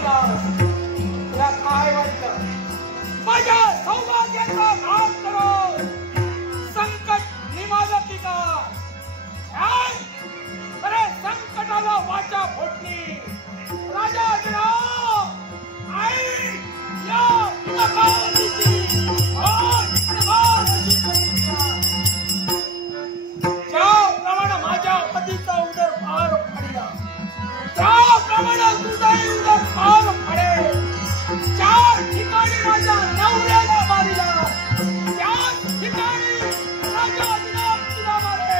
बसलास तुला काय वाटतं माझ्या सौभाग्याचा घात करून संकट निमालं की काय अरे संकटाला वाचा फोडली राजा आई या नकाराची ज्याप्रमाणे माझ्या पतीचा उदर पार पडला त्याप्रमाणे तुझाही उदर पार पडेल ज्या ठिकाणी माझ्या नवऱ्याला मारिला त्याच ठिकाणी राजा तुला मारेल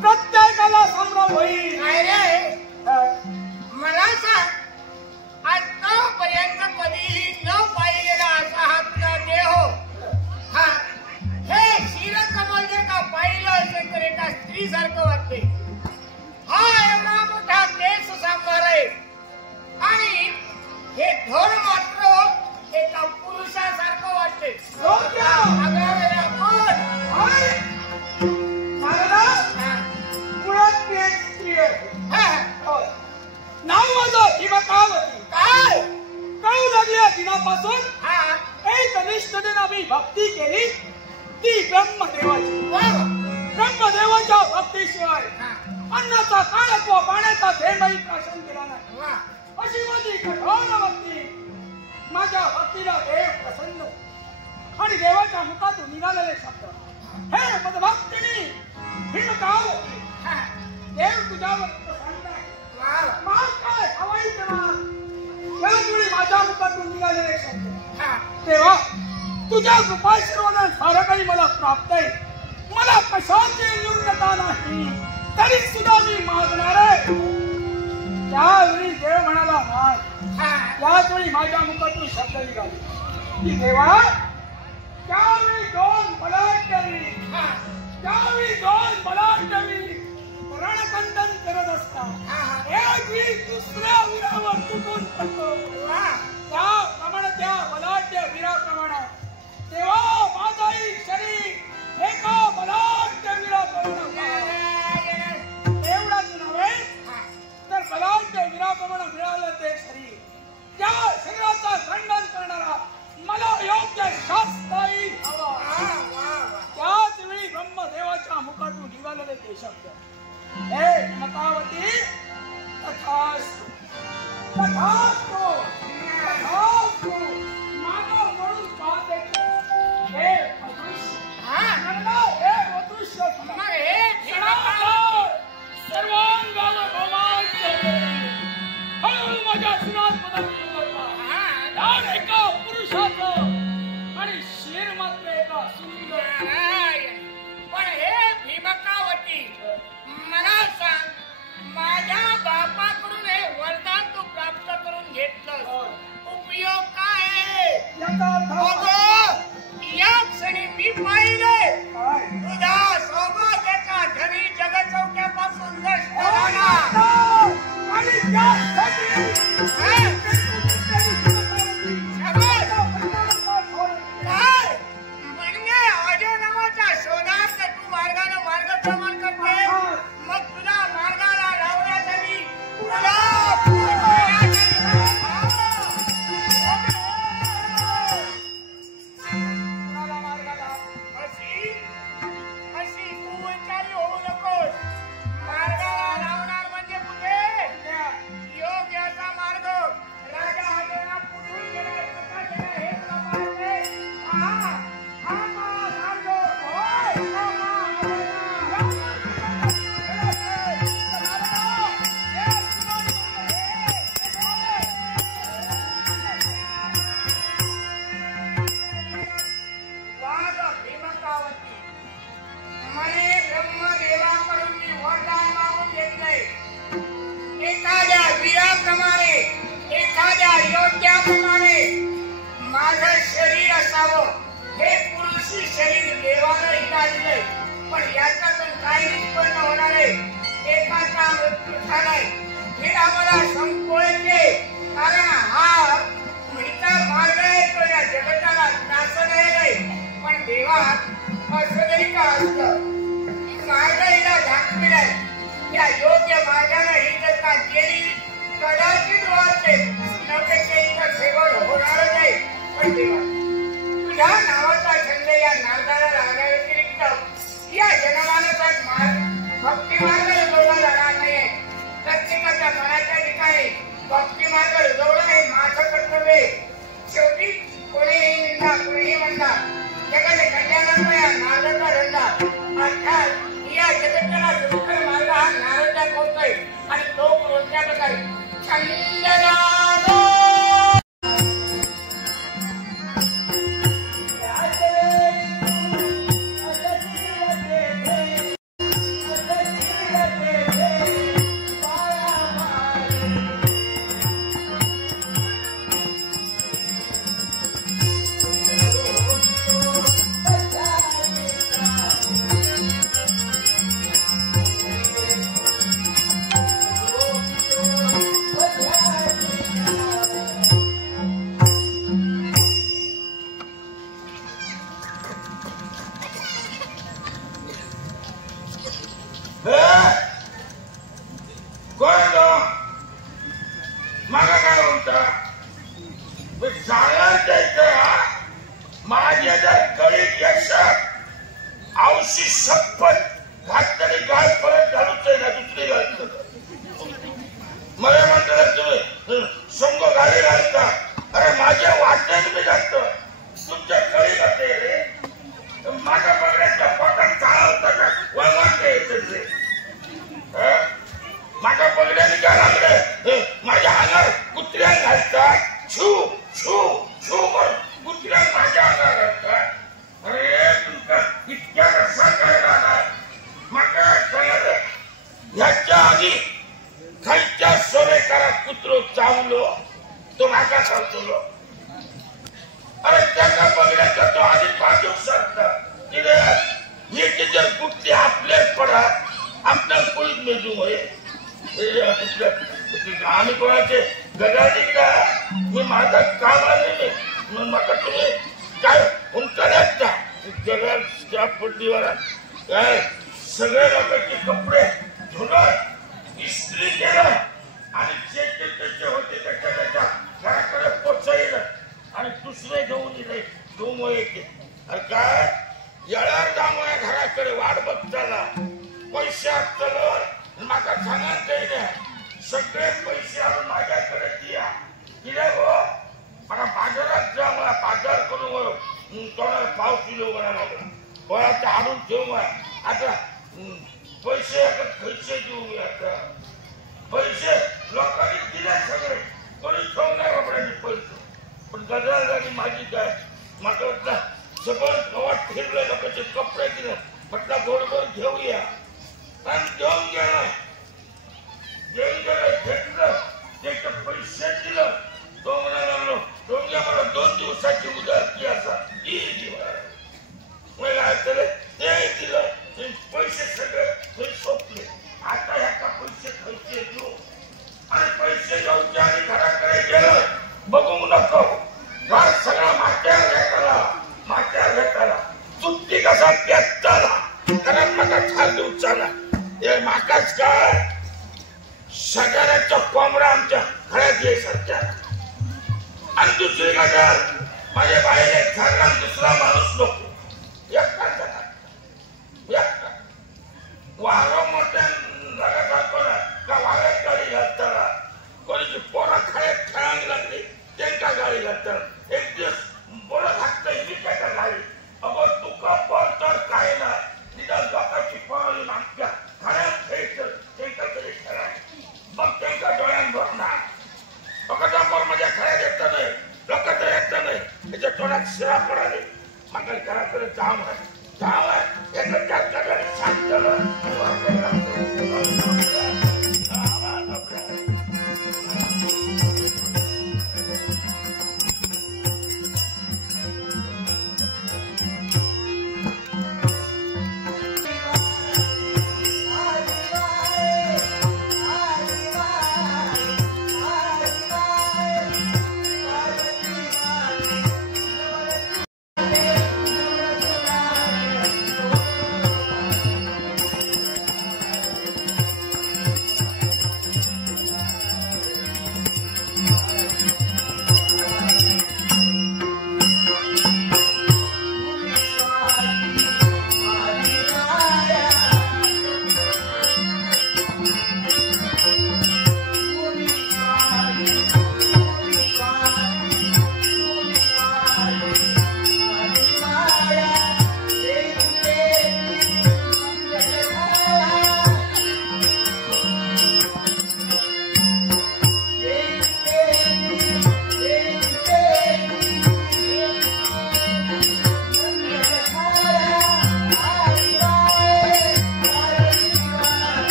प्रत्येकाला संभ्रम होईल मला सांग आतापर्यंत कधीही न पाहिलेला असा हा तुझा देह हा हे शिरकमल जर का पाहिलं असेल तर एका स्त्री सारखं वाटते हा एवढा मोठा केस सांभार आहे आणि हे धड मात्र एका पुरुषासारखं वाटते नाव माझं हिमकावती काय कळू लागल्या दिनापासून एक निष्ठेने मी भक्ती केली ती ब्रह्मदेवाची ब्रह्मदेवाच्या भक्तीशिवाय अन्नाचा काळत्व पाण्याचा थेंबही प्राशन केला नाही अशी माझी कठोर भक्ती माझ्या भक्तीला देव प्रसन्न आणि देवाच्या मुखातून निघालेले शब्द हे मदभक्तिनी हिमकावती देव तुझ्यावर प्रसन्न आहे काय हवाई त्यावेळी माझ्या मुखातून निघालेले शब्द तेव्हा तुझ्या कृपाशीर्वादाने सारं काही मला प्राप्त आहे मला कशाची न्यूनता नाही तरी सुद्धा मी मागणार आहे त्यावेळी देव म्हणाला माग त्याचवेळी माझ्या मुखातून शब्द निघाले की देवा त्यावेळी दोन बलाढ्यवी रणखंडन करत असतात एक वीर दुसऱ्या वीरावर तुटून पडतो त्याप्रमाणे त्या बलाढ्य वीराप्रमाणे तेव्हा माझाही शरीर एका बलाढ्य वीराप्रमाणे एवढाच नव्हे तर बलाढ्य वीराप्रमाणे मिळालं ते शरीर त्या शरीराचा खंडन करणारा मला योग्य शास्त्राही हवा त्याच वेळी ब्रह्मदेवाच्या मुखातून निघालेले ते शब्द हे मकावती तथास्तु तथास्तु तथास्तु मानव म्हणून पाहते हे अदृश्य सर्वांगाला भवांचे हळूहळू माझ्या सुरात बदल होता एका पुरुषाचं आणि शेर मात्र एका सुंदर पण हे भीमकावती मला सांग माझ्या बापाकडून हे वरदान तू प्राप्त करून घेतलं उपयोग काय याचा या क्षणी शरीर देवानं हिला दिलंय, पण याच्यातून काही उत्पन्न होणार आहे. एकाचा मृत्यू झालाय हे आम्हाला संपवायचे, कारण हा मिळता मार्ग आहे तो या जगताला त्रासदायक आहे. पण देवा असं नाही का असतं, मार्ग हिला दाखविलाय. या योग्य मार्गाने ही जर का गेली कदाचित वाचते, नवतेच्या सेवन होणारच आहे. पण देवा तुझ्या नावाचा छंद या नारदाला लागण्याव्यतिरिक्त या जन्मानंतर भक्ती मार्ग रुजवला जाणार नाहीये. प्रत्येकाच्या मनाच्या ठिकाणी भक्ती मार्ग रुजवणं हे माझं कर्तव्य आहे. शेवटी कोणीही निंदा कोणीही म्हणता जगाने कल्याणाचा या नारदाचा धंदा, अर्थात या जगताला दुष्कर मार्ग हा नारदा खोलतोय आणि तो कोणत्या प्रकारे छंदनाद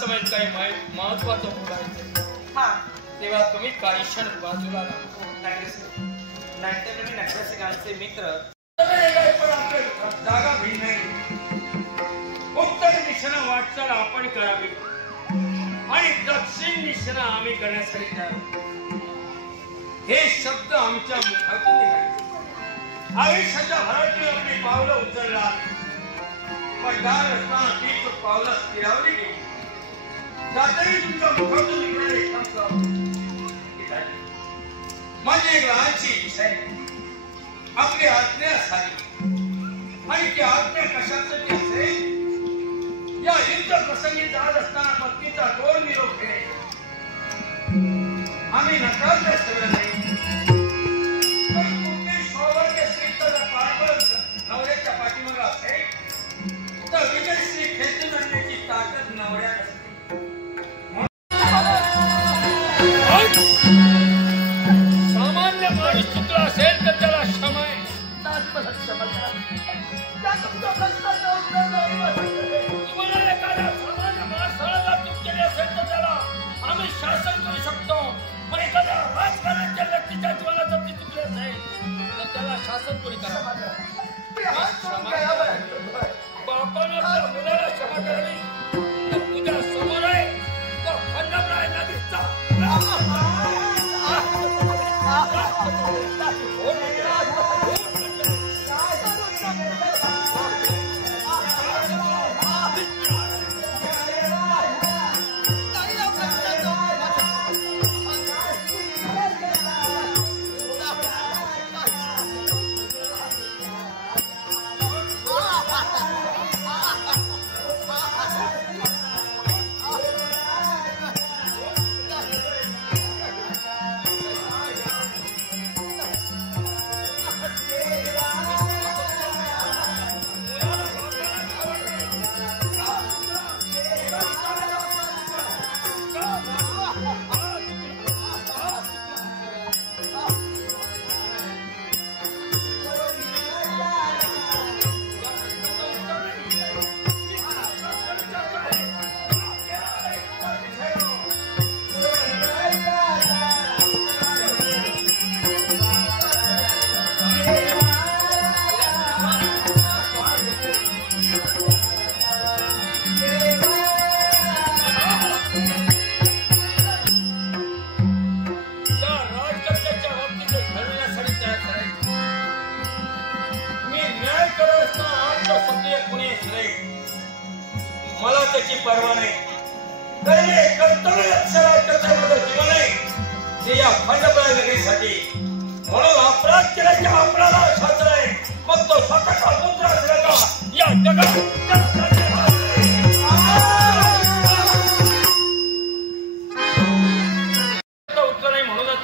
सभासमेत काही महत्वाचं बोलायचं. हा तेव्हा तुम्ही काही क्षण बाजूला नटरसिंगांचे मित्र जागा भिन्न उत्तर दिशेनं वाटचाल आपण करावी आणि दक्षिण दिशेनं आम्ही करण्यासाठी जावे. हे शब्द आमच्या मुखातून निघाले. आयुष्याच्या भरातून आपली पावलं उचलला पण दार असताना तीच पावलं स्थिरावली गेली. जाताही तुमच्या मुखातून निघणारे म्हणजे एक लहानशी इच्छा आपली आज्ञा असावी आणि ती आज्ञा कशासाठी असेल. या युद्ध प्रसंगी जात असताना पत्नीचा गोड निरोप घेणे आम्ही नकारलं सगळं नाही. पण कुठे सौभाग्य स्त्रीचा पारपळ नवऱ्याच्या पाठीमागे असेल तर विजयश्री खेचून आणण्याची ताकद नवऱ्यात असते. सामान्य माणूस चुकला असेल तर त्याला क्षमा आहे. तुम्हाला एखाद्या सामान्य माणसाला जर चूक केली असेल तर त्याला आम्ही शासन करू शकतो. पण एखाद्या राजकारणाच्या व्यक्तीच्या जीवनात जर ती चुकली असेल तर त्याला शासन कोणी करावं. बापानं आपल्या मुलाला क्षमा करावी तर तुझ्या समोर आहे तो खंडप्राय नदीचा मला त्याची पर्वा नाही. कर्तव्य जीवन आहे ते या खंडप्राय नगरीसाठी म्हणून अपराध केल्याच्या अपराधाला शास्त्र आहे. मग तो स्वतःचा पुत्र असल्याचा या जगात उत्तर आहे. म्हणूनच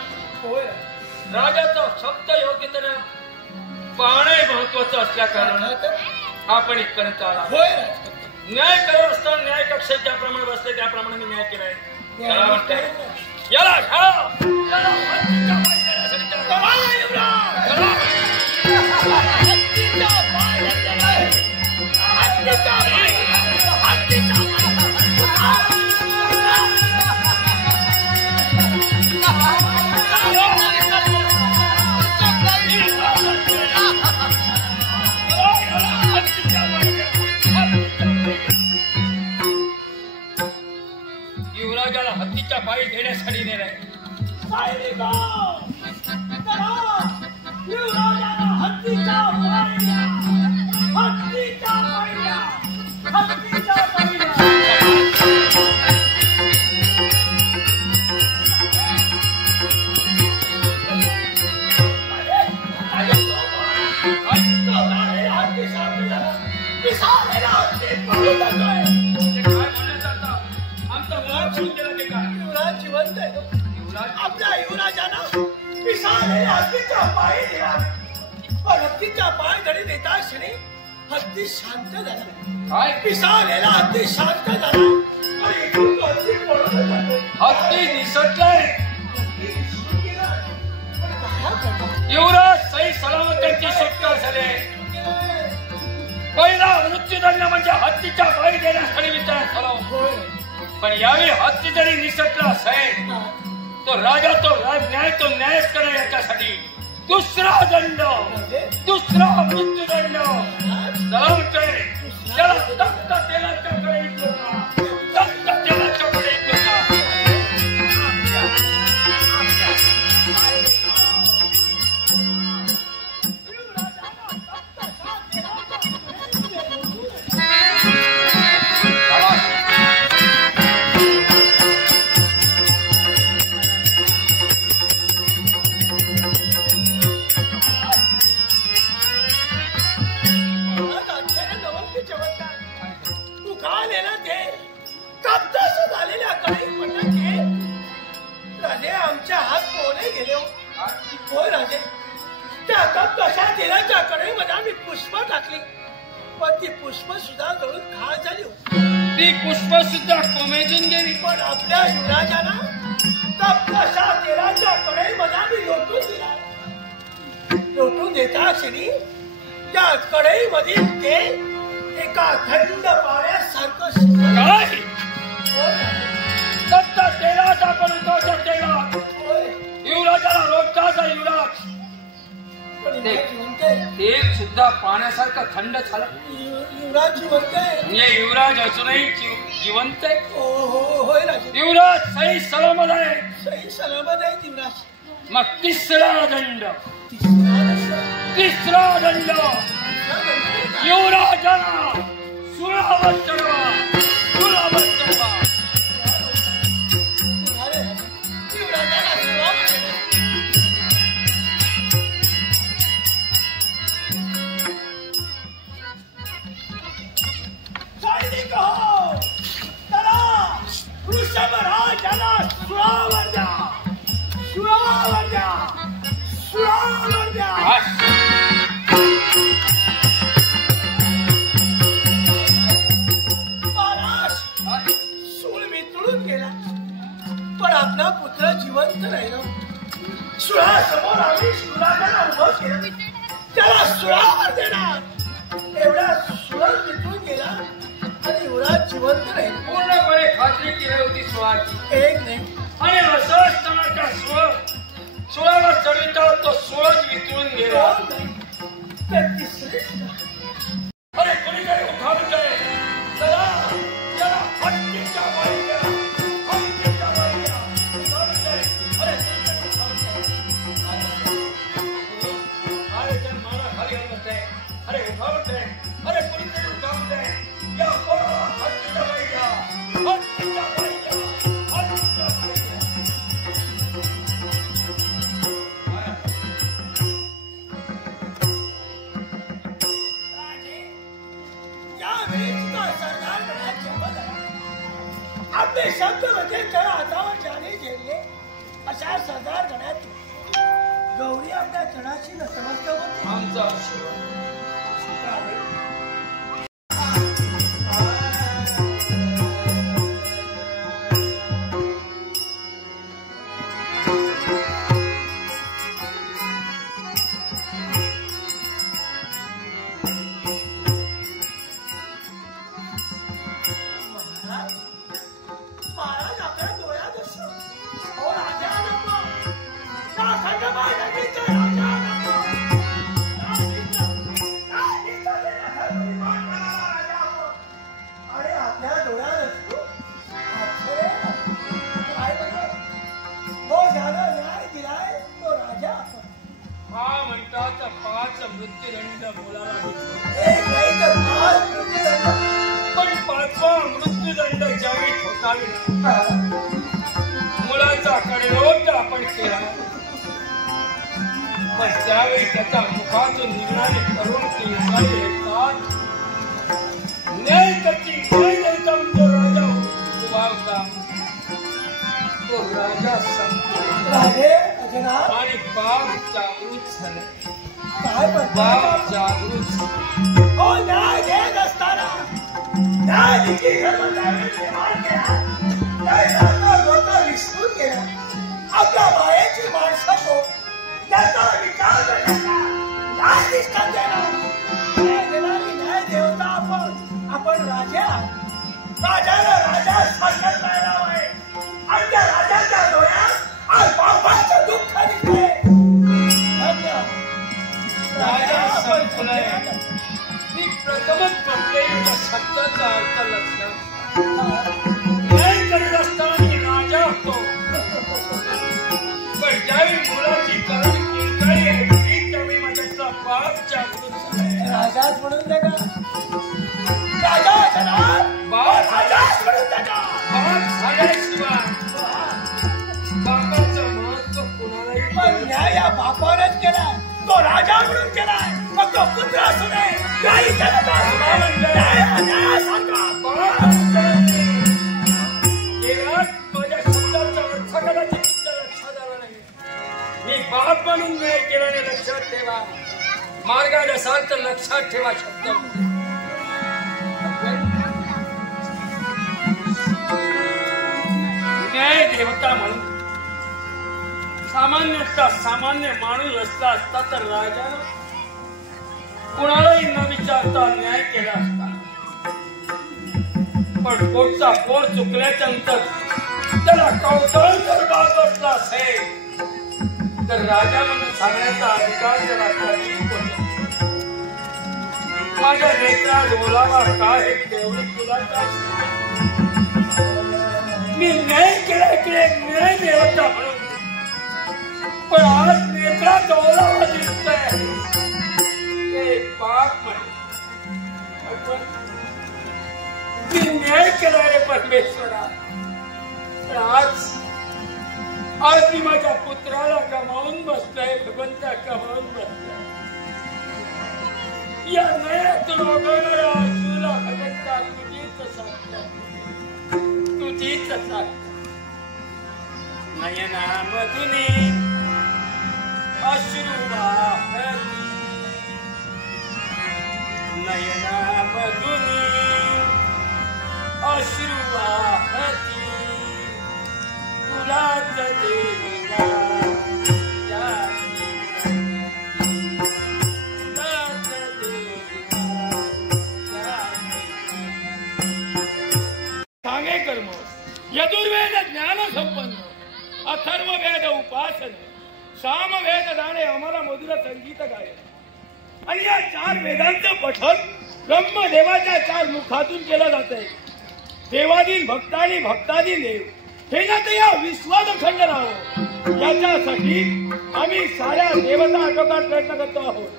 राजाचा शब्द योग्यतेने पाहणे महत्वाचं असल्या कारणात आपण इथपर्यंत आला. न्याय करत असताना न्याय कक्षेत ज्याप्रमाणे बसले त्याप्रमाणे मी न्याय केलाय. याला युवराजाला हत्तीच्या पायी घेण्यासाठी नेलाय. आपल्या युवराजांना पिसाळलेल्या हत्तीच्या पायी दिला. पण हत्तीच्या पाय धडी देता क्षणी हत्ती शांत झाला. काय पिसाळलेला हत्ती शांत झाला आणि हत्ती निसटलाय. युवराज सही सलामत त्यांची सुटका झाली. पहिला मृत्यूदंड म्हणजे हत्तीच्या पायी देण्यासाठी विचार झाला. पण यावेळी हत्ती जरी निसटला असेल तो राजा तो न्यायच करेल याच्यासाठी दुसरा दंड दुसरा मृत्यूदंड त्याला दत्त तेलाच्याकडे दत्त तेलाच्याकडे राजे आमच्या हात पोहले गेले होय राजे. त्या तशा तेलाच्या कढईमध्ये आम्ही पुष्प टाकली पण ती पुष्प सुद्धा जळून खाळ झाली. ती पुष्प सुद्धा कोमेजून गेली. पण आपल्या युवराजाला तशा तेलाच्या कढईमध्ये आम्ही लोटून दिला. लोटून देता क्षणी त्या कढईमधील तेल एका थंड पाण्यासारखं दत्त तेलाचा पण उतरच्या तेलात युवराजाला रोजचा युवराज तेल सुद्धा पाण्यासारखं थंड झालं. युवराज जिवंत आहे. म्हणजे युवराज अजूनही जिवंत आहे. होय राजे. युवराज सही सलामत आहे. सही सलामत आहे युवराज. मग तिसरा दंड युवराजाला सुळावर चढवा सुळावर चढवा. वृषभराजाला सुळावर द्या सुळावर द्या सुळावर द्या. महाराज सूळ वितळून गेला पण आपला पुत्र जिवंत राहिला. सुळासमोर आम्ही युवराजाला उभं केलं त्याला सुळावर देणार एवढा सुळच वितळून गेला आणि युवराज जिवंत राहील. पूर्णपणे खात्री केली होती सुळाची. एक नाही आणि असं असताना त्या सुळावर चढविता तो सुळच वितळून गेला. तर तिसरे अरे कोणीतरी उठावत आहे. चला चला हत्तीच्या पायी द्या हत्तीच्या पायी द्या. उठावत आहे. अरे कोणीतरी उठावत आहे. अरे जण मला खाली हलवत आहे. अरे उठावत आहे. अरे कोणीतरी उठावत आहे. या पोराला हत्तीच्या पायी द्या हत्तीच्या पायी द्या हत्तीच्या पायी द्या. आपले शब्द म्हणजे त्या हातावर ज्याने झेलले अशा सरदार गणात गौरी आपल्या चणाची नतमस्त होते. आमचा आशीर्वाद महाराज आपल्या डोळ्यात असतो. हो राजा नको का खंडोबा नगरीचा राजा नको अरे आपल्या डोळ्यात असतो. काय बघ हो ज्याला न्याय दिलाय तो राजा आपण. हा म्हणतात 5 मृत्यूदंड बोलायला एक नाही तर 5 मृत्यूदंड. पण 5वा मृत्यूदंड ज्यावेळी ठोठाविला मुलाचा कडेलोट आपण केला पण त्यावेळी त्याच्या मुखातून निघणारे तरुण केसाळे येतात. न्याय करती न्याय द्यायचा जो राजा उभा होता तो राजा संपला आणि बाप जागृत झाले. काय बाप जागृत झाले. हो न्याय देत असताना न्यायाधीशी कर्मचारी निर्माण केला. न्यायाचा डोका विसरून गेला. आपल्या मायेची माणसं तो त्याचा विचार करण्याचा न्यायाधीश देणार. न्याय देणारी न्याय देवता आपण राजा राजाला राजा सांगत कमत पडलेल्या शब्दाचा अर्थ लक्षात न्याय करीत असताना मी राजा होतो, पण ज्यावेळी मुलाची करण किरकाळी ऐकली त्यावेळी माझ्याचा बाप जागृत झाला. राजाच म्हणून नका, राजा बाप राजाच म्हणून नका. बाप झाल्याशिवाय बापाचं महत्व कुणालाही पण कळत नाही. न्याय या बापानेच केलाय, तो राजा म्हणून केलाय. मग तो पुत्र असू नये, न्याय केला माझ्या शब्दाचा अर्थ कदाचित तुमच्या लक्षात आला नाही. मी बाप म्हणून न्याय केल्याने लक्षात ठेवा, मार्गाने असाल तर लक्षात ठेवा शब्द. न्याय देवता म्हणून सामान्य माणूस असता तर राजानं कुणालाही न विचारता न्याय केला असता. पण पोटचा पोर चुकल्याच्या नंतर त्याला कौतळ जर बाब असला असेल तर राजा म्हणून सांगण्याचा अधिकार त्याला कधीच होता. माझ्या नेत्रात ओलावा काय तेवढी तुला काय, मी न्याय केला इकडे न्याय देवता म्हणून, पण आज नेत्रात ओलावा दिसतोय ते पाप म्हणे. मी न्याय केला रे परमेश्वरा, पण आज मी माझ्या पुत्राला गमावून बसतोय, भगवंता गमावून बसतोय. या नयनातून ओघळणाऱ्या अश्रूला भगवंता तुझीच साथ नयनामधुनी अश्रू वाहती, नयनामधुनी अश्रू वाहती, तुलाच देवा सांगे कर्म यजुर्वेद ज्ञान संपन्न, अथर्ववेद उपासन, सामवेद जाणे आम्हाला मधुर संगीत गायन. आणि या 4 वेदांचं पठण ब्रह्मदेवाच्या 4 मुखातून केलं जातंय. देवादीन भक्तानी भक्तादीन देव हे ना ते या विश्वात अखंड राहावं याच्यासाठी आम्ही साऱ्या देवता आटोकाट प्रयत्न करतो आहोत.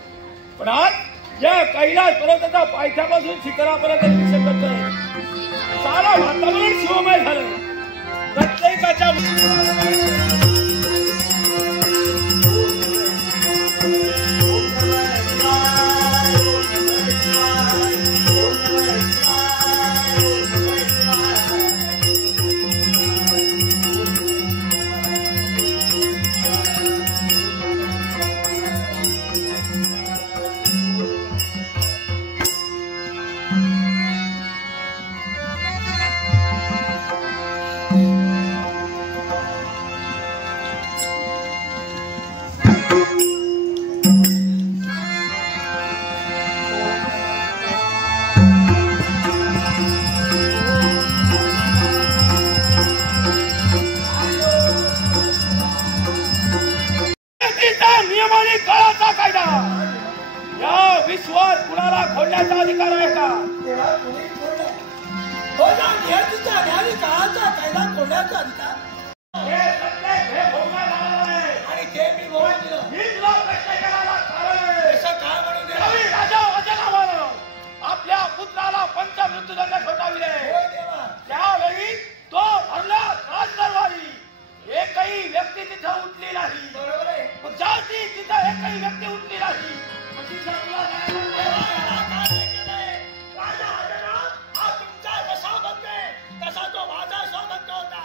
पण आज या कैलास पर्वताच्या पायथ्यापासून शिखरापर्यंत निरीक्षण करतोय. सारा वातावरण शिवमय झालं. प्रत्येकाच्या विश्वास कुणाला खोडण्याचा अधिकार आहे का? काळाचा कायदा खोडण्याचा अधिकार आणि ते मी बोलून दिलं. मी तुला प्रश्न करायला कारण आहे. असं काय म्हणून दिलं? राजा वचनावर आपल्या पुत्राला पंचमृत्यूदंड ठोठाविले. त्यावेळी तो हरला राजदरबारी एकही व्यक्ती तिथं उठली नाही. बरोबर आहे. ज्याची तिथं एकही व्यक्ती उठली नाही. तसा तो माझा स्वागत होता.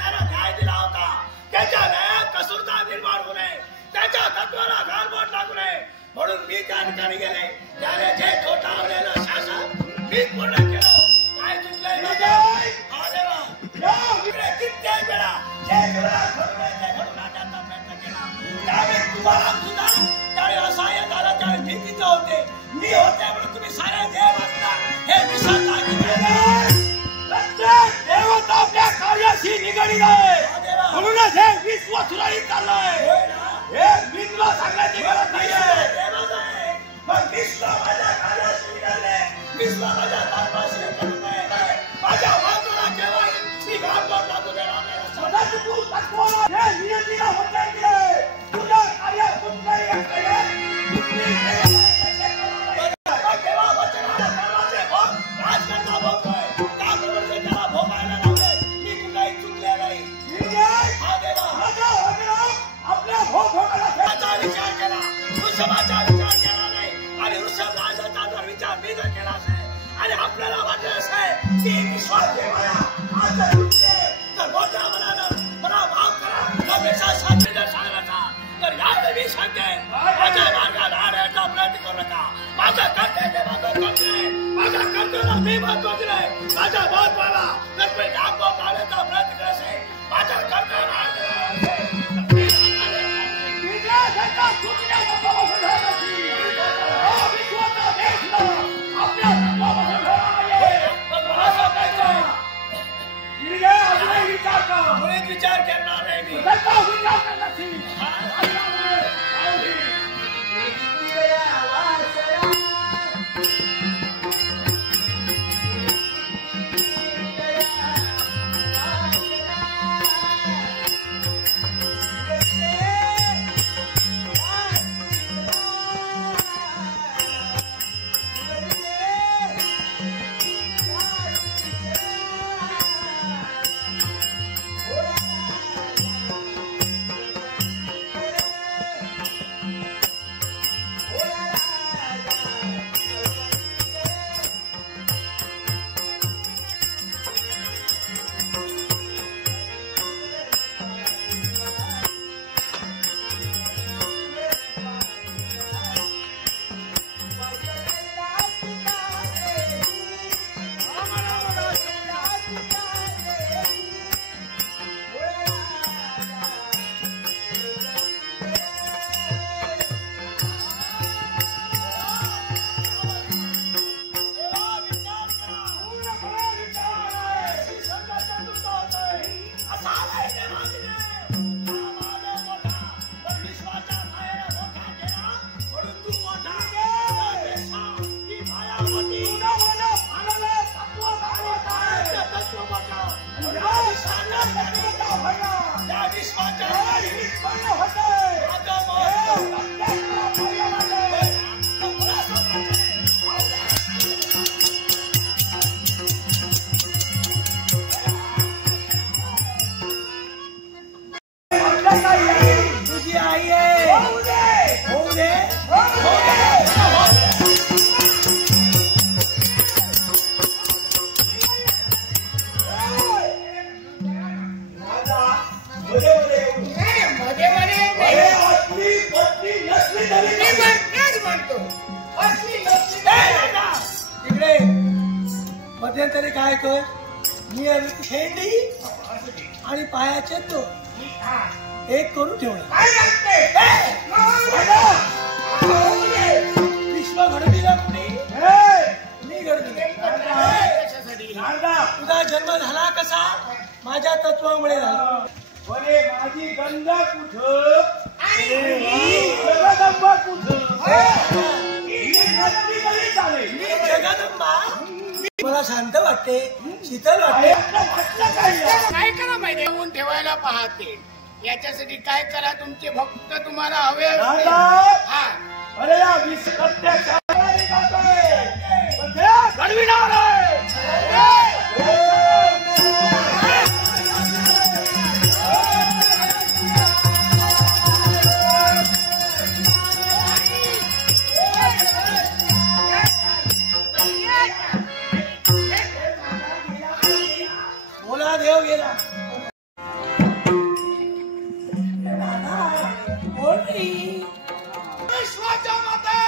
त्याला न्याय दिला होता. त्याच्या न्यायात कसूरता निर्माण होऊ नये, त्याच्या तत्वाला गालबोट लागू नये म्हणून मी त्या ठिकाणी गेले. त्याने जे ठोठावलेलं शासन मी पूर्ण केलं. काय चुकलंय कित्येक वेळा जे घडून आणण्याचा प्रयत्न केला. त्यावेळी तुम्हाला सुद्धा त्यावेळी असहाय्य झालं. त्यावेळी भीतीचे होते, मी होते म्हणून तुम्ही सारे देव असता हे विसरता. देवता आपल्या कार्याशी निगडीत आहे म्हणूनच हे विश्व सुरळीत चाललंय. हे मी तुला सांगण्याची गरज नाहीये. विश्वास ठेवाया आता तुमचे तर मोठ्या मनानं मला माफ करा हमेशा शांतीने सांगायचा तर यावेळी मी सांगते माझ्या मार्गाला आडण्याचा प्रयत्न करू नका माझ्या कर्तव्याचे महत्व करते माझ्या कर्तव्याला मी महत्व दिलंय माझ्या महत्वाला तर मी लांब पाहण्याचा प्रयत्न करत आहे माझ्या कर्तव्याला विचार करणार नाही मी मध्यंतरी काय कर मी खेळली आणि पायाचे तो एक करून ठेवला विश्व घडविला कुणी मी घडविले तुझा जन्म झाला कसा माझ्या तत्वामुळे झाला माझी गंगा कुठं जगदंबा कुठं जगदंबा मला शांत वाटते शीतल वाटते काय करा माहिती होऊन ठेवायला पाहते याच्यासाठी काय करा तुमचे भक्त तुम्हाला हवे अरे या घडविणार बोला देव गेला विश्वाच्या माते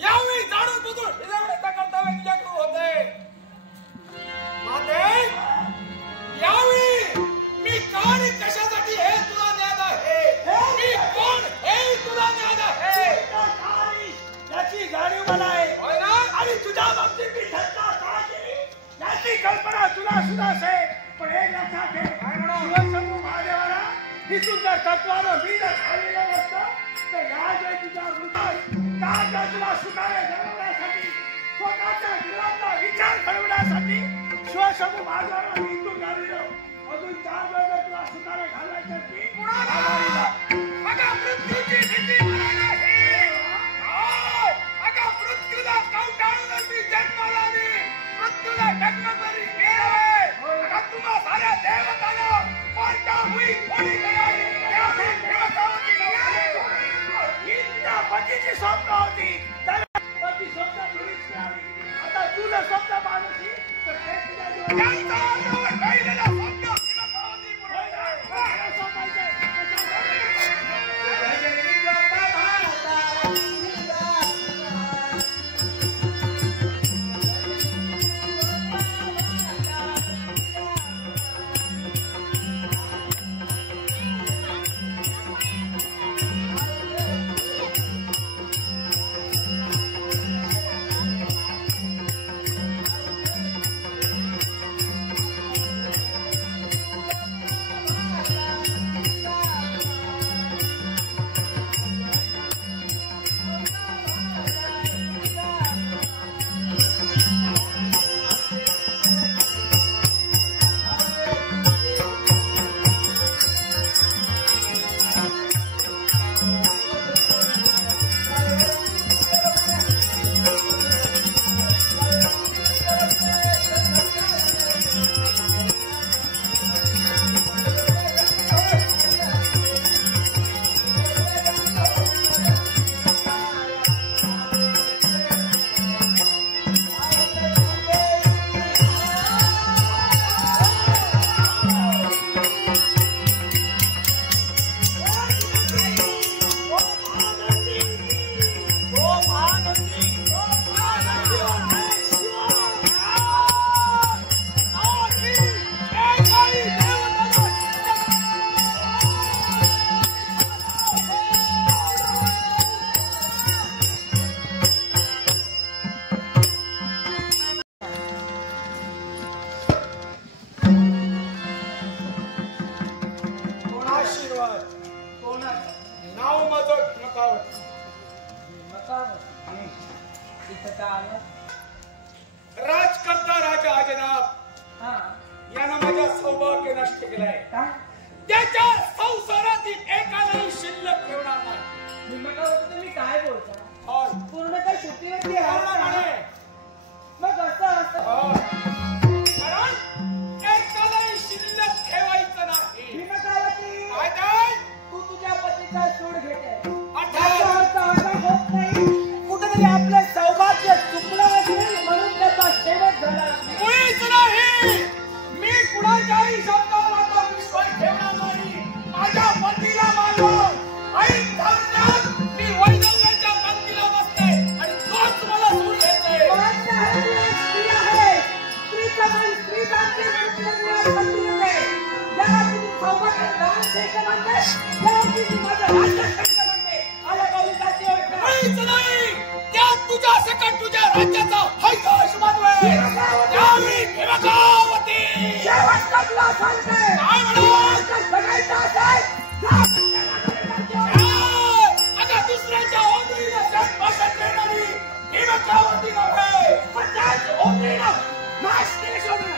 यावेळी जाणून बुजून फिरवण्याचा कर्तव्य तुझ्याकडून होते माते यावेळी मी कोण कशासाठी हे तुला ज्ञान आहे मी कोण हे तुला ज्ञान आहे त्याची जाणीव मला आहे आणि तुझ्या बाबतीत मी धंदा का केली याची कल्पना तुला सुद्धा आहे पण हे लक्षात ठेव शिवशंभू महादेवाला ही सुंदर तत्वानं मी जर खाल्लेलं नसतं तर या जय तुझ्या हृदय तुला सुखाने जगवण्यासाठी स्वतःच्या जीवनाचा विचार घडवण्यासाठी शिवशंभू महादेवाला हिंदू घाललं अजून 4 वेळ तुला सुखाने घालवायची कुणाला अगं मृत्यूची भीती मला नाही अगं मृत्यूला कवटाळून मी जन्माला आली मृत्यूला ढकलणारी वेळ आहे अगं तुम्हा साऱ्या देवताला कोणता होई कोणी करावी त्याची देवता होती हिंदा पतीची स्वप्न होती त्याला पती स्वप्न धुळीत मिळाली आता तुझं स्वप्न माणूस राजकर्ता राजा अजनाब यानं माझ्या सौभाग्य नष्ट केलंय. त्याच्या संसारातील एकालाही शिल्लक ठेवणार नाही. तुम्ही काय बोलता? पूर्ण काय शेतीवरती मग कारण एकालाही शिल्लक ठेवायचं नाही. तू तुझ्या पतीचा सूड घेते होत नाही. कुठेतरी आपलं सौभाग्य चुकलं असेल म्हणून त्याचा शेवट झाला. मुळीच नाही. मी कुणाच्याही शब्दावर आता विश्वास ठेवणार नाही. माझ्या पतीला मानलं आणि धर्मात मी वैदव्याच्या पंक्तीला बसते आणि तोच मला सूड घेते. तुझ्या सकट तुझ्या राज्याचा हैदोष मानवे त्यावेळी भीमकावती आता दुसऱ्याच्या ओंजळीला जन्मभाषण देणारी भीमकावती नव्हे पण त्याच ओंजळीला नाश केल्याशिवाय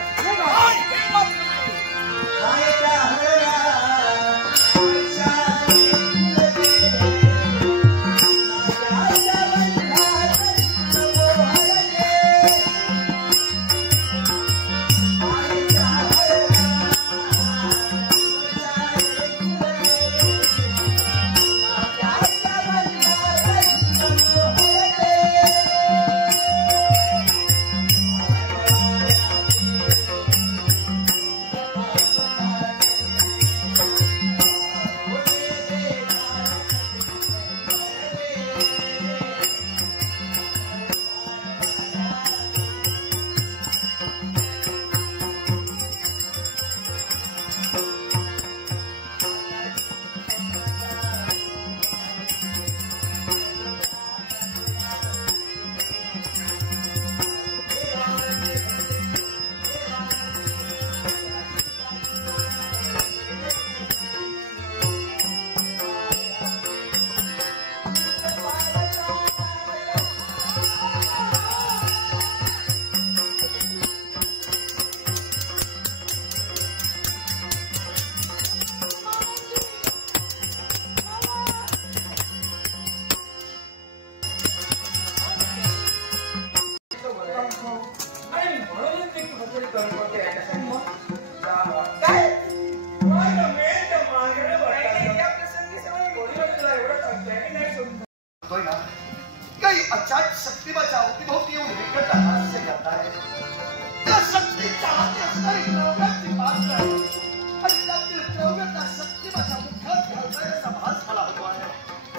आणि द्रव्याची पात्र आहे आणि त्यातील द्रव्याचा शक्ती माझ्या मुखात घालतायचा भास मला होतो आहे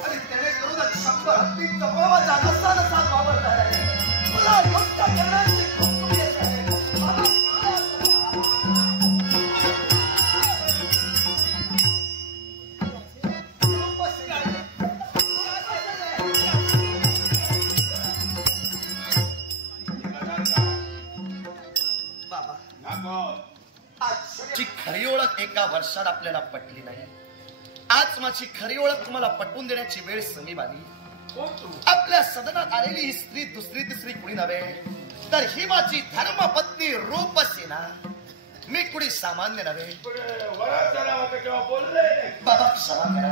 आणि त्याने करूनच 100 हत्ती कपाळाचा नसा वापरता आहे मला योग्य करण्याची खूप येत आहे खरी ओळख एका वर्षात आपल्याला पटली नाही आज माझी खरी ओळख तुम्हाला पटवून देण्याची वेळ समीप आली आपल्या सदनात आलेली ही स्त्री दुसरी तिसरी कुणी नव्हे तर ही माझी धर्मपत्नी रूपसेना मी कुणी सामान्य नव्हे बाबा क्षमा करा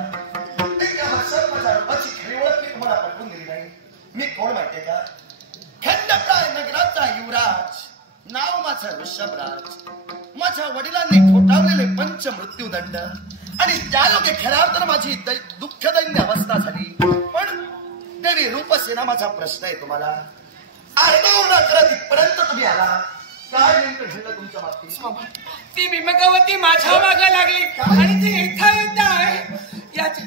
एका वर्षात माझ्या रूपाची खरी ओळख मी तुम्हाला पटवून दिली नाही मी कोण माहितीये का खंडप्राय नगराचा युवराज नाव माझं ऋषभराज माझ्या वडिलांनी ठोठावलेले पंच मृत्यूदंड आणि त्या योगे खऱ्यावर तर माझी दुःखदैन्य अवस्था झाली पण देवी रूपसेना माझा प्रश्न आहे तुम्हाला आरडाओरडा करत इथपर्यंत तुम्ही आला काय नेमकं घडलं तुमच्या बाबतीत ती भीमकावती माझ्या मागे लागली आणि ती इथं येत आहे याची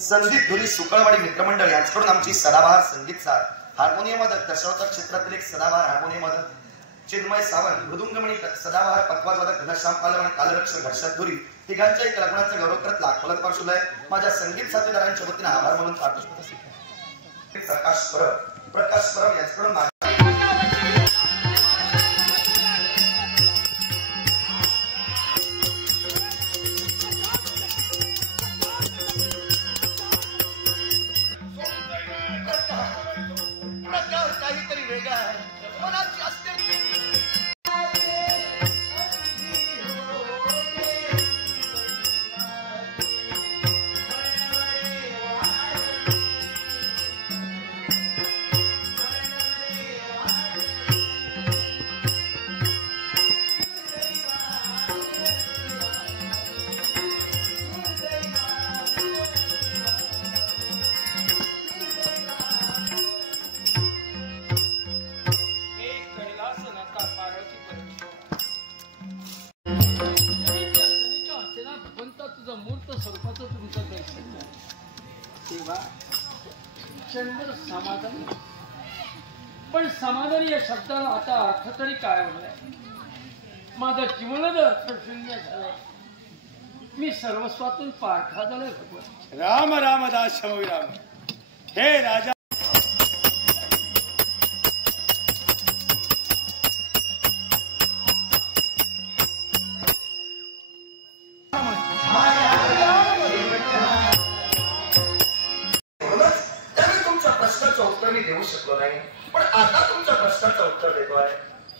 संगीत धुरी शुकळवाडी मित्रमंडळ यांच्याकडून आमची सदाबहार संगीतकार हार्मोनियम वादक दशावतार क्षेत्रातील एक सदाबहार हार्मोनियम वादक चिन्मय सावंत मृदुंगमणी सदाबहार पखवाज वादक घनश्याम पालव आणि कालरक्षक हर्षद धुरी तिघांच्या एक लग्नाचा गौरव करत लाखोलत पार्श्वला आहे माझ्या संगीत साथीदारांच्या वतीने आभार म्हणून प्रकाश परब यांच्याकडून काहीतरी वेगळा आहे मनाची समाधान पण समाधान या शब्दाला आता अर्थ तरी काय होणार माझं जीवनच अर्थशून्य झालंय मी सर्वस्वातून पारखा झालोय भगवान राम रामदास राम हे राजा देऊ शकलो नाही पण आता तुमच्या प्रश्नाचं उत्तर देतोय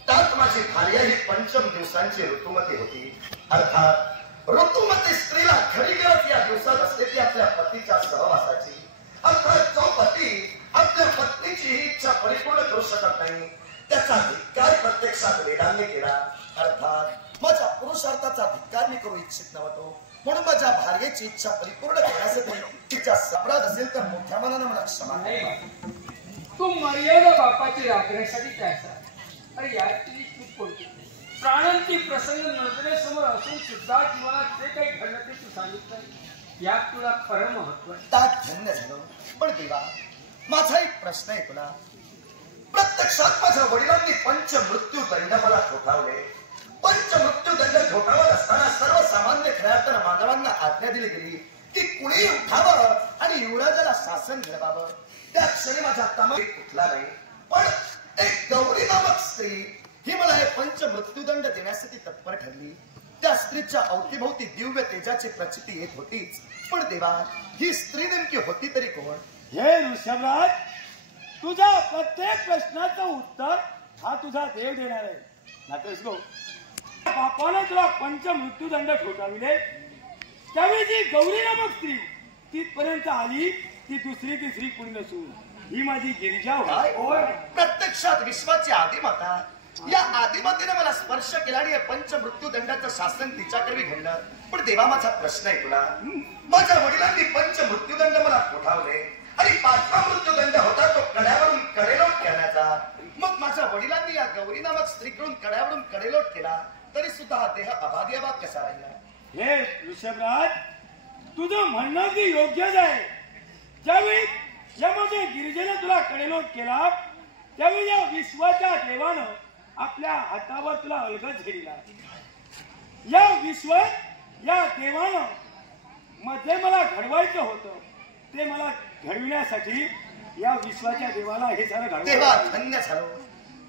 त्यात माझी भार्या ही 5 दिवसांची ऋतुमती होती अर्थात ऋतुमती स्त्रीला खरी गरज या दिवसात असते ती आपल्या पतीच्या सहवासाची अर्थात जो पती आपल्या पत्नीची ही इच्छा परिपूर्ण करू शकत नाही त्याचा धिक्कार प्रत्यक्षात वेदांनी केला अर्थात माझ्या पुरुषार्थाचा धिक्कार मी करू इच्छित नव्हतो म्हणून माझ्या भार्येची इच्छा परिपूर्ण करण्यासाठी तिच्या अपराध असेल तर मोठ्या मनानं मला क्षमा करा तू मर्यादा बापाची राखण्यासाठी काय सांग अरे यात तुझी चूक कोणती प्राणांची प्रसंग नजरेसमोर असून सुद्धा जीवनात जे काही घडलं ते तू सांगितलं यात तुला खरं महत्व त्यात धन्य झालं पण देवा माझा एक प्रश्न आहे तुला प्रत्यक्षात माझ्या वडिलांनी 5 मृत्यूदंड मला ठोठावले 5 मृत्यूदंड ठोठावत असताना सर्वसामान्य खऱ्यातर मानवांना आज्ञा दिली गेली की कुणी उठावं आणि युवराजाला शासन घडवावं त्या क्षणी माझा तमाम उठला नाही पण एक गौरी नामक स्त्री ही मला हे 5 मृत्यूदंड देण्यासाठी तत्पर ठरली त्या स्त्रीच्या अवतीभोवती दिव्य तेजाची प्रचिती येत होतीच पण देवा ही स्त्री नेमकी होती तरी कोण हे ऋषभराज तुझ्या प्रत्येक प्रश्नाचं उत्तर हा तुझा देव देणार आहे नातेस गो बापाने तुला 5 मृत्यूदंड ठोठाविले त्यावेळी जी गौरी नामक स्त्री तिथपर्यंत आली ती दुसरी तिसरी कुणी नसून ही माझी गिरिजा होय प्रत्यक्षात विश्वाची आदिमाता या आदिमातेने मला स्पर्श केला आणि 5 मृत्यूदंडाचं शासन तिच्याकडे घडलं पण देवा माझा प्रश्न आहे तुला माझ्या वडिलांनी 5 मृत्यूदंड मला ठोठावले आणि 5वा मृत्यूदंड होता तो कड्यावरून कडेला गौरी नामक स्त्रीकडून कड्यावरून कडेलोट केला तरी सुद्धा हा देह अबाधियाबाद कसा राहिला? हे ऋषभराज, तुझं म्हणणं की योग्यच आहे. ज्यावेळी यामध्ये गिरिजेने तुला कडेलोट केला त्यावेळी या विश्वाच्या देवानं आपल्या हातावर तुला अलगद झेडला. या विश्वात या देवानं मध्ये मला घडवायचं होतं, ते मला घडविण्यासाठी या विश्वाच्या देवाला हे सारं देवा घडवलं. धन्य झालो.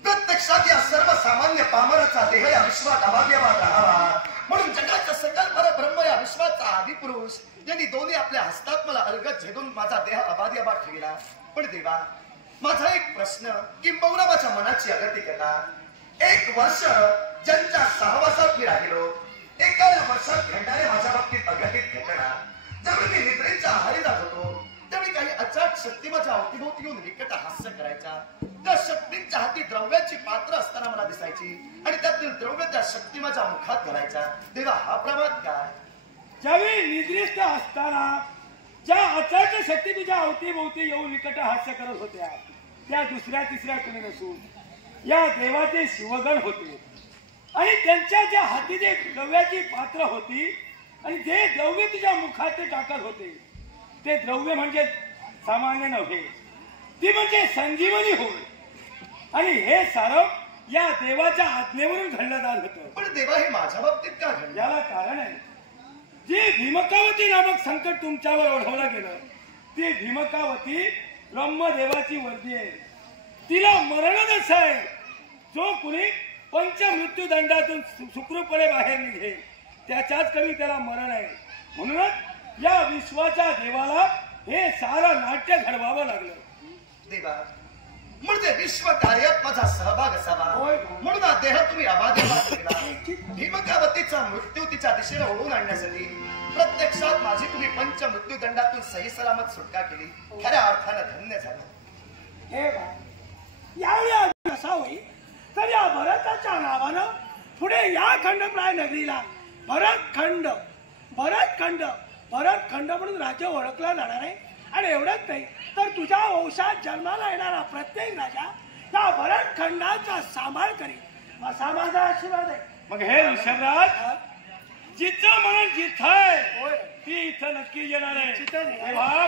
प्रत्यक्षात या सर्वसामान्य पामराचा देह या विश्वात अबाधियाबाद राहावा म्हणून जगाचा सकल परब्रह्म या विश्वाचा आदिपुरुष यांनी दोन्ही आपल्या हस्तात मला अलगद झेदून माझा देह अबाधियाबाद ठेवला. पण देवा, माझा एक प्रश्न किंबहुना माझ्या मनाची अगती करता. 1 वर्ष ज्यांच्या सहवासात मी राहिलो, एका वर्षात घडणाऱ्या माझ्या बाबतीत अघटित घटना, ज्यावेळी मी निद्रेच्या आहारी जात होतो त्यावेळी काही अचाट शक्ती माझ्या अवतीभोवती येऊन विकट हास्य करायच्या. त्या शक्तींच्या हाती द्रव्याची पात्र असताना मला दिसायची आणि त्यातील द्रव्य त्या शक्ती माझ्या मुखात घालायच्या. देवा, हा प्रमाद काय? ज्यावेळी निद्रिस्त असताना ज्या अचाट शक्ती तुझ्या अवतीभोवती येऊन विकट हास्य करत होत्या त्या दुसऱ्या तिसऱ्या कुणी नसून या देवाचे शिवगण होते आणि त्यांच्या ज्या हाती जे द्रव्याची पात्र होती आणि जे द्रव्य तुझ्या मुखात ते टाकत होते ते द्रव्य म्हणजे सामान्य नव्हे, ती म्हणजे संजीवनी होय. आणि हे सारं या देवाच्या आज्ञेवरून घडलं जात होतं. पण देवा, हे माझ्या बाबतीत का घडलं? याला कारण आहे, जी भीमकावती नामक संकट तुमच्यावर ओढवलं गेलं ती भीमकावती ब्रह्मदेवाची वर्दी आहे. तिला मरणच आहे. जो कुणी पंचमृत्यूदंडातून सुखरूपणे बाहेर निघेल त्याच्याच कमी त्याला मरण आहे. म्हणूनच या विश्वाच्या देवाला हे सारं नाट्य घडवावं लागलं. देवा, म्हणजे विश्व कार्यात माझा सहभाग असावा म्हणून हा देह तुम्ही अबाधियाबाद केला. भीमकावतीचा मृत्यू तिच्या दिशेने ओढून आणण्यासाठी प्रत्यक्षात माझी तुम्ही पंचमृत्यूदंडातून सही सलामत सुटका केली. खऱ्या अर्थानं धन्य झालं. हे यावेळी असा होईल तर या भरताच्या नावानं पुढे या खंडप्राय नगरीला भरतखंड म्हणून राज्य ओळखला जाणार आहे. आणि एवढंच नाही तर तुझ्या वंशात जन्माला येणारा प्रत्येक राजा या भरतखंडाचा सांभाळ करील असा माझा आशीर्वाद आहे. मग हे ऋषभराज, जिचं म्हणून जिथं आहे ती इथं नक्की येणार आहे. जिथं तेव्हा